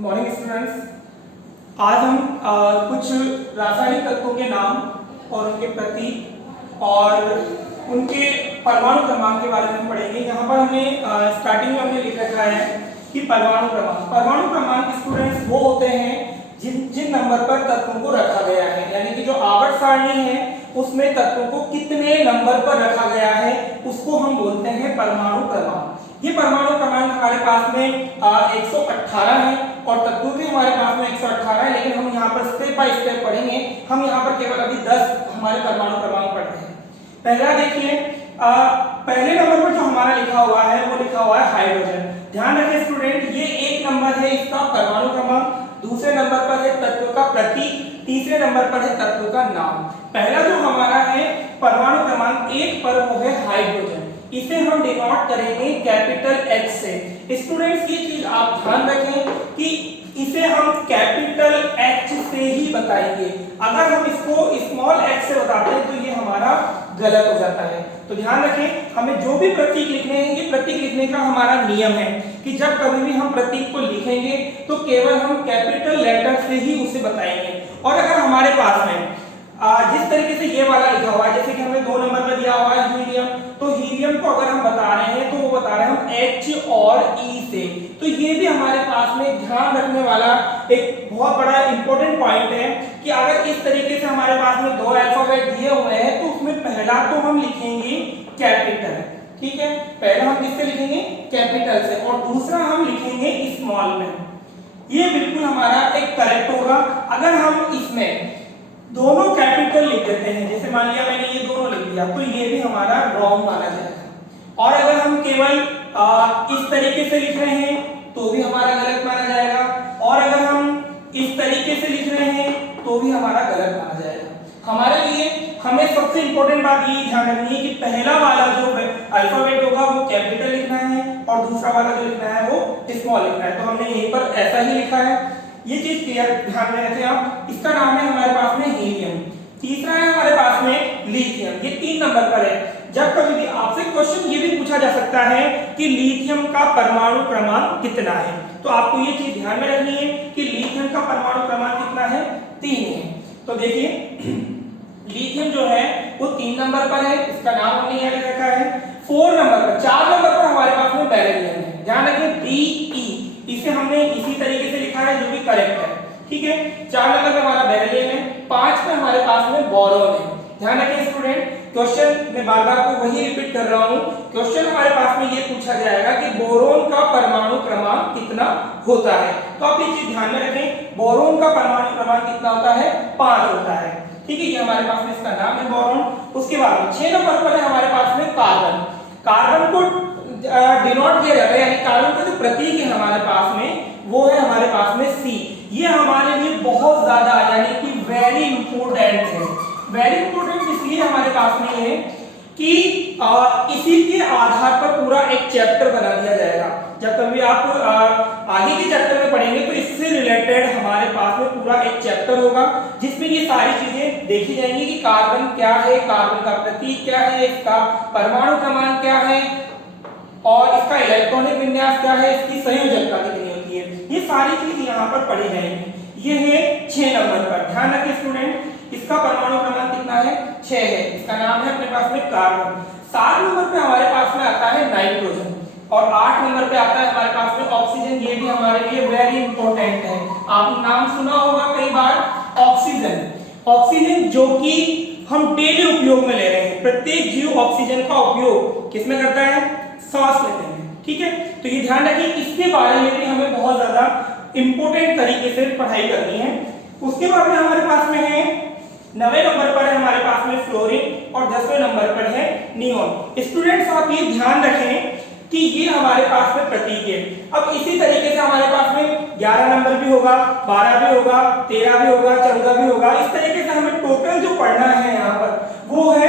Morning students. आज हम कुछ रासायनिक तत्वों के नाम और उनके प्रतीक और उनके परमाणु क्रमांक के बारे में पढ़ेंगे। यहाँ पर हमने स्टार्टिंग में हमने लिख रखा है कि परमाणु क्रमांक स्टूडेंट्स वो होते हैं जिन नंबर पर तत्वों को रखा गया है, यानी कि जो आवर्त सारणी है उसमें तत्वों को कितने नंबर पर रखा गया है उसको हम बोलते हैं परमाणु क्रमांक। ये परमाणु क्रमांक हमारे पास में 118 है और तत्व भी हमारे पास में 118 है, लेकिन हम यहाँ पर स्टेप बाय स्टेप पढ़ेंगे। हम यहाँ पर केवल अभी 10 हमारे परमाणु क्रमांक पढ़ते हैं। पहला देखिए, पहले नंबर पर जो हमारा लिखा हुआ है वो लिखा हुआ है हाइड्रोजन। ध्यान रखें स्टूडेंट, ये एक नंबर है इसका परमाणु क्रमांक, दूसरे नंबर पर है तत्व का प्रतीक, तीसरे नंबर पर है तत्व का नाम। पहला जो हमारा है परमाणु क्रमांक 1 पर वो है हाइड्रोजन। इसे हम डिनोट करेंगे कैपिटल H से। स्टूडेंट्स ये चीज आप ध्यान रखें कि इसे हम कैपिटल H से ही बताएंगे। अगर हम इसको स्मॉल h से बताते हैं तो ये हमारा गलत हो जाता है। तो ध्यान रखें, हमें जो भी प्रतीक लिखने हैं, ये प्रतीक लिखने का हमारा नियम है कि जब कभी भी हम प्रतीक को लिखेंगे तो केवल हम कैपिटल लेटर से ही उसे बताएंगे। और अगर हमारे पास में जिस तरीके से ये वाला लिखा हुआ है, जैसे कि हमें 2 नंबर पर दिया हुआ है हीलियम, तो हीलियम को अगर हम बता रहे हैं तो वो बता रहे हैं हम H और E से। तो ये भी हमारे पास में ध्यान रखने वाला एक बहुत बड़ा इंपॉर्टेंट पॉइंट है कि अगर इस तरीके से हमारे पास में 2 अल्फाबेट दिए हुए हैं तो उसमें पहला तो हम लिखेंगे कैपिटल, ठीक है, पहला हम किससे लिखेंगे कैपिटल से, और दूसरा हम लिखेंगे स्मॉल में। ये बिल्कुल हमारा एक करेक्ट होगा। अगर हम इसमें दोनों कैपिटल लिख देते हैं, जैसे मान लिया मैंने ये दोनों लिख दिया, तो ये भी हमारा रॉन्ग माना जाएगा। और अगर हम केवल इस तरीके से लिख रहे हैं तो भी हमारा गलत माना जाएगा, और अगर हम इस तरीके से लिख रहे हैं तो भी हमारा गलत माना जाएगा। हमारे लिए हमें सबसे इंपॉर्टेंट बात ये ध्यान रखनी है कि पहला वाला जो अल्फाबेट होगा वो कैपिटल लिखना है और दूसरा वाला जो लिखना है वो स्मॉल लिखना है। तो हमने यहीं पर ऐसा ही लिखा है, ये चीज क्लियर ध्यान में रखें आप। इसका नाम है हमारे पास में हीलियम। तीसरा है हमारे पास में लिथियम, ये 3 नंबर पर है। जब कभी भी आपसे क्वेश्चन ये भी पूछा जा सकता है कि लिथियम का परमाणु क्रमांक कितना है, तो आपको ये चीज ध्यान में रखनी है कि लिथियम का परमाणु क्रमांक कितना है, 3 है। तो देखिए लिथियम जो है वो 3 नंबर पर है, इसका नाम हमने यहाँ लिख रखा है। 4 नंबर पर, 4 नंबर पर हमारे पास में बेरिलियम है। ध्यान रखें Be, इसे हमने इसी तरीके से लिखा है जो भी करेक्ट है, ठीक है। 4 नंबर पे हमारा बेरिलियम है, 5 पे हमारे पास में बोरॉन है। ध्यान रखें स्टूडेंट, क्वेश्चन मैं बार-बार को वही रिपीट कर रहा हूं, क्वेश्चन हमारे पास में ये पूछा जाएगा कि बोरॉन का परमाणु क्रमांक कितना होता है। तो आप ये चीज ध्यान में रखें, बोरॉन का परमाणु क्रमांक कितना होता है, 5 होता है, ठीक है। ये हमारे पास में इसका नाम है बोरॉन। उसके बाद 6 नंबर पर है हमारे पास में कार्बन। कार्बन को डिनोट किया जाता है, यानी कार्बन का जो प्रतीक है हमारे पास में वो है हमारे पास में C। ये हमारे लिए बहुत ज्यादा यानी कि वेरी इंपॉर्टेंट है। वेरी इंपॉर्टेंट इसलिए हमारे पास में है कि इसी के आधार पर पूरा एक चैप्टर बना दिया जाएगा। जब कभी आप आगे के चैप्टर में पढ़ेंगे तो इससे रिलेटेड हमारे पास में पूरा एक चैप्टर होगा जिसमें ये सारी चीजें देखी जाएंगी कि कार्बन क्या है, कार्बन का प्रतीक क्या है, इसका परमाणु क्रमांक क्या है और इसका इलेक्ट्रॉनिक विन्यास क्या है, इसकी संयोजकता कितनी होती है, ये सारी चीज यहाँ पर पढ़ी जाएंगी। ये है 6 नंबर पर। ध्यान रखिए स्टूडेंट, इसका परमाणु क्रमांक कितना है, 6 है। इसका नाम है अपने पास में कार्बन। 7 नंबर पे हमारे पास में आता है नाइट्रोजन और 8 नंबर पे आता है हमारे पास में ऑक्सीजन। ये भी हमारे लिए वेरी इंपॉर्टेंट है, आपने नाम सुना होगा कई बार ऑक्सीजन। ऑक्सीजन जो कि हम डेली उपयोग में ले रहे हैं, प्रत्येक जीव ऑक्सीजन का उपयोग किसमें करता है, सांस लेते हैं, ठीक है। तो ये ध्यान रखिए, इसके बारे में भी हमें बहुत ज्यादा इंपॉर्टेंट तरीके से पढ़ाई करनी है। उसके बाद में हमारे पास में है 9वें नंबर पर है हमारे पास में फ्लोरीन और 10वें नंबर पर है नियोन। स्टूडेंट्स आप ये ध्यान रखें कि ये हमारे पास में प्रतीक है। अब इसी तरीके से हमारे पास में 11 नंबर भी होगा, 12 भी होगा, 13 भी होगा, 14 भी होगा। इस तरीके से हमें टोटल जो पढ़ना है यहाँ पर वो है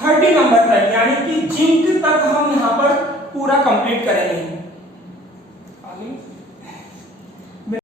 30 नंबर तक, यानी कि जिंक तक हम यहाँ पर पूरा कंप्लीट करेंगे।